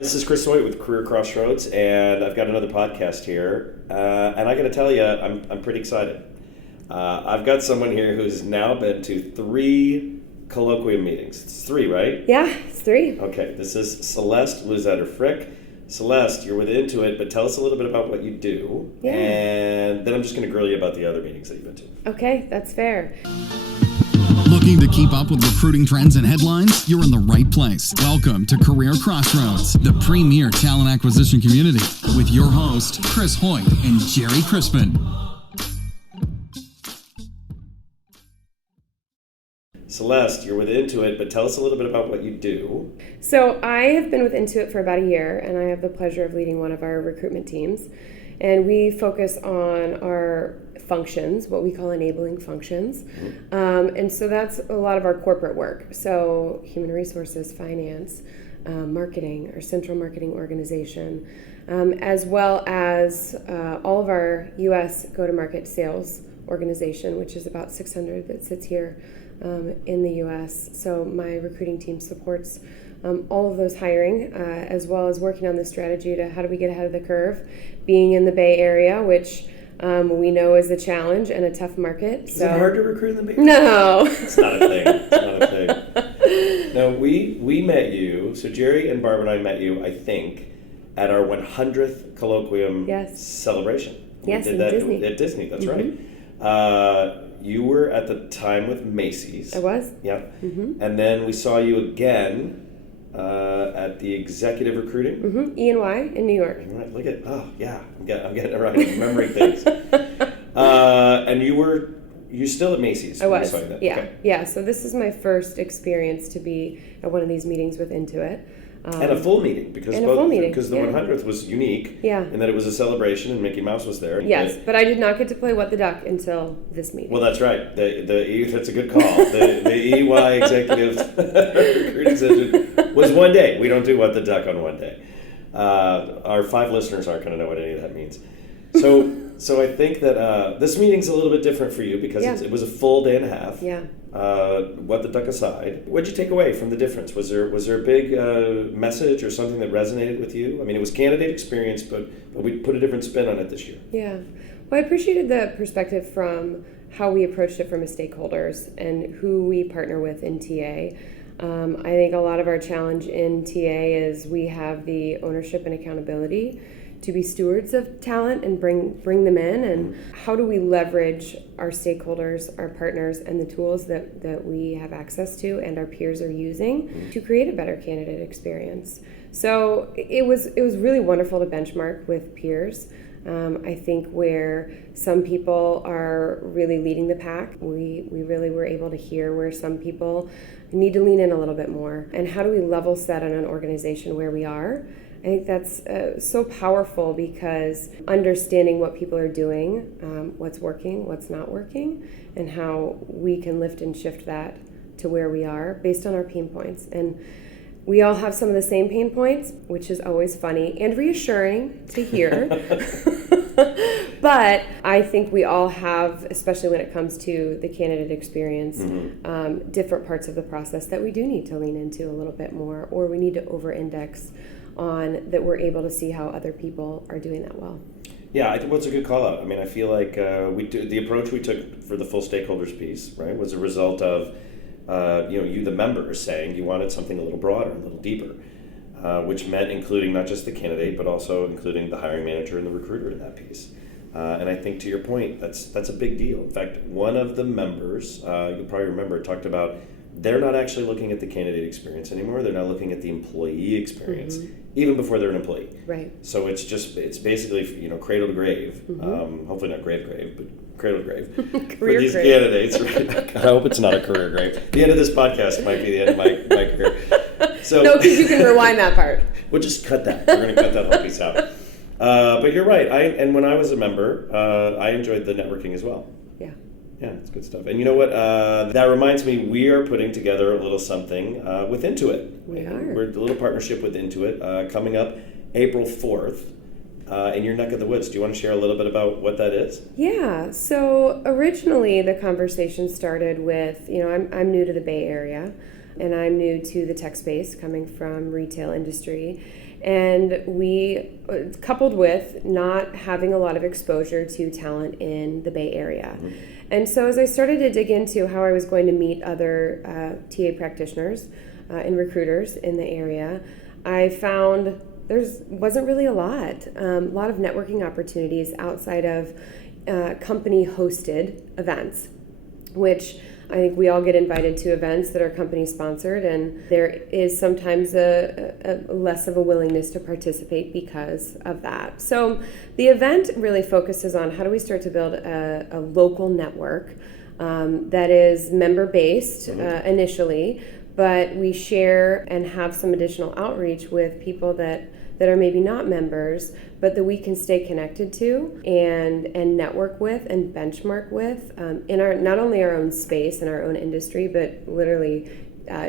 This is Chris Hoyt with Career Crossroads, and I've got another podcast here. And I got to tell you, I'm pretty excited. I've got someone here who's now been to 3 colloquium meetings. It's 3, right? Yeah, it's 3. Okay, this is Céleste Luzadder-Frick. Celeste, you're with Intuit, but tell us a little bit about what you do. Yeah. And then I'm just going to grill you about the other meetings that you've been to. Okay, that's fair. Looking to keep up with recruiting trends and headlines? You're in the right place. Welcome to Career Crossroads, the premier talent acquisition community, with your host, Chris Hoyt and Jerry Crispin. Celeste, you're with Intuit, but tell us a little bit about what you do. So I have been with Intuit for about a year, and I have the pleasure of leading one of our recruitment teams. And we focus on our functions, what we call enabling functions. And so that's a lot of our corporate work. So human resources, finance, marketing, our central marketing organization, as well as all of our U.S. go-to-market sales organization, which is about 600 that sits here in the U.S. So my recruiting team supports all of those hiring, as well as working on the strategy to how do we get ahead of the curve, being in the Bay Area, which we know is a challenge and a tough market. Is it hard to recruit in the Bay Area? No. It's not a thing. It's not a thing. Now, we met you, so Jerry and Barb and I met you, I think, at our 100th colloquium celebration. Yes, we did in that Disney. At Disney, that's right. You were at the time with Macy's. I was. Yeah. And then we saw you again at the executive recruiting. E&Y in New York. Right, look at, I'm getting it right. I'm remembering things. And you're still at Macy's. I was. That. Yeah. Okay. Yeah. So this is my first experience to be at one of these meetings with Intuit. And a full meeting, because the 100th was unique, in that it was a celebration and Mickey Mouse was there. Yes, but I did not get to play What the Duck until this meeting. Well, that's right. That's a good call. The EY executive recruiting session was one day. We don't do What the Duck on one day. Our 5 listeners aren't going to know what any of that means. So I think that this meeting's a little bit different for you because it was a full day and a half. Yeah. What the Duck aside, what'd you take away from the difference? Was there a big message or something that resonated with you? I mean, it was candidate experience, but we put a different spin on it this year. Yeah. Well, I appreciated the perspective from how we approached it from a stakeholders and who we partner with in TA. I think a lot of our challenge in TA is we have the ownership and accountability to be stewards of talent and bring them in, and how do we leverage our stakeholders, our partners, and the tools that we have access to and our peers are using to create a better candidate experience. So it was really wonderful to benchmark with peers. I think where some people are really leading the pack, we really were able to hear where some people need to lean in a little bit more, and how do we level set on an organization where we are. I think that's so powerful, because understanding what people are doing, what's working, what's not working, and how we can lift and shift that to where we are based on our pain points. And we all have some of the same pain points, which is always funny and reassuring to hear. But I think we all have, especially when it comes to the candidate experience, different parts of the process that we do need to lean into a little bit more, or we need to over-index on, that we're able to see how other people are doing that well. Yeah, I think it's a good call out. I mean, I feel like the approach we took for the full stakeholders piece, right, was a result of you the members saying you wanted something a little broader, a little deeper, which meant including not just the candidate, but also including the hiring manager and the recruiter in that piece. And I think, to your point, that's a big deal. In fact, one of the members, you'll probably remember, talked about they're not actually looking at the candidate experience anymore. They're now looking at the employee experience, even before they're an employee. Right. So it's basically cradle to grave. Hopefully not grave, but cradle to grave for these candidates. Right? I hope it's not a career grave. The end of this podcast might be the end of my career. So no, because you can rewind that part. We'll just cut that. We're going to cut that whole piece out. But you're right. And when I was a member, I enjoyed the networking as well. Yeah, it's good stuff. And you know what? That reminds me, we are putting together a little something with Intuit. We are. We're a little partnership with Intuit coming up April 4th in your neck of the woods. Do you want to share a little bit about what that is? Yeah. So originally the conversation started with, I'm new to the Bay Area, and I'm new to the tech space, coming from retail industry. And we, coupled with not having a lot of exposure to talent in the Bay Area. And so as I started to dig into how I was going to meet other TA practitioners and recruiters in the area, I found there wasn't really a lot of networking opportunities outside of company-hosted events, which I think we all get invited to events that are company sponsored, and there is sometimes a less of a willingness to participate because of that. So the event really focuses on how do we start to build a local network that is member-based initially, but we share and have some additional outreach with people that are maybe not members, but that we can stay connected to and network with and benchmark with in our not only our own space and our own industry, but literally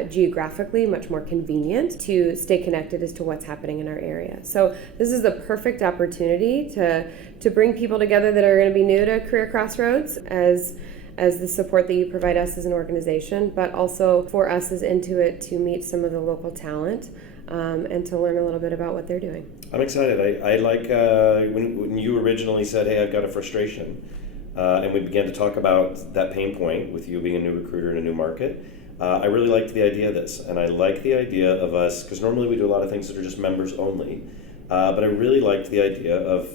geographically much more convenient to stay connected as to what's happening in our area. So this is the perfect opportunity to bring people together that are going to be new to Career Crossroads as the support that you provide us as an organization, but also for us as Intuit to meet some of the local talent and to learn a little bit about what they're doing. I'm excited. I like when you originally said, hey, I've got a frustration, and we began to talk about that pain point with you being a new recruiter in a new market. I really liked the idea of this, and I like the idea of us, because normally we do a lot of things that are just members only, but I really liked the idea of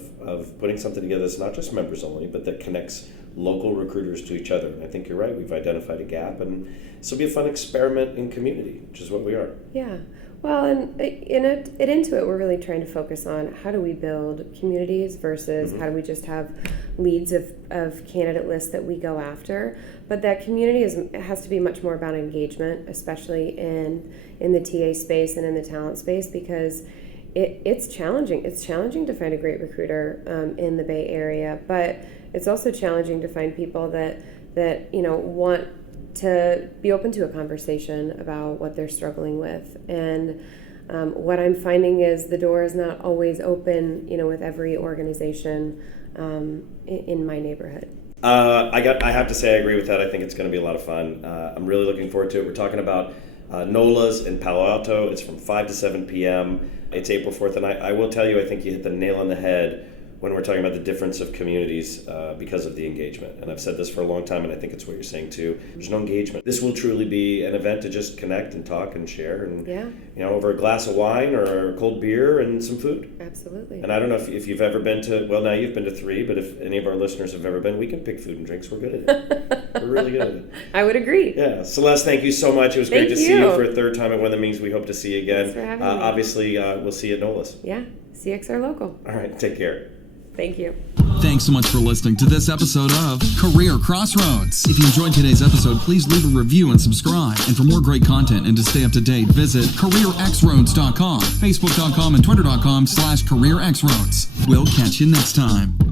putting something together that's not just members only, but that connects local recruiters to each other. And I think you're right, we've identified a gap, and this will be a fun experiment in community, which is what we are. Yeah. Well, and at Intuit, we're really trying to focus on how do we build communities versus how do we just have leads of candidate lists that we go after. But that community has to be much more about engagement, especially in the TA space and in the talent space, because it's challenging. It's challenging to find a great recruiter in the Bay Area, but it's also challenging to find people that want to be open to a conversation about what they're struggling with. And what I'm finding is the door is not always open, with every organization in my neighborhood. I have to say I agree with that. I think it's going to be a lot of fun. I'm really looking forward to it. We're talking about NOLA's in Palo Alto. It's from 5 to 7 p.m. It's April 4th, and I will tell you, I think you hit the nail on the head when we're talking about the difference of communities because of the engagement. And I've said this for a long time, and I think it's what you're saying too. There's no engagement. This will truly be an event to just connect and talk and share, and over a glass of wine or a cold beer and some food. Absolutely. And I don't know if you've ever been to, well, now you've been to 3, but if any of our listeners have ever been, we can pick food and drinks. We're good at it. We're really good at it. I would agree. Yeah. Celeste, thank you so much. It was great to see you for a third time at one of the meetings. We hope to see you again. Thanks for having me. Obviously, we'll see you at NOLA's. Yeah. CXR Local. All right. Take care. Thank you. Thanks so much for listening to this episode of Career Crossroads. If you enjoyed today's episode, please leave a review and subscribe. And for more great content and to stay up to date, visit CareerXroads.com, Facebook.com, and Twitter.com/CareerXroads. We'll catch you next time.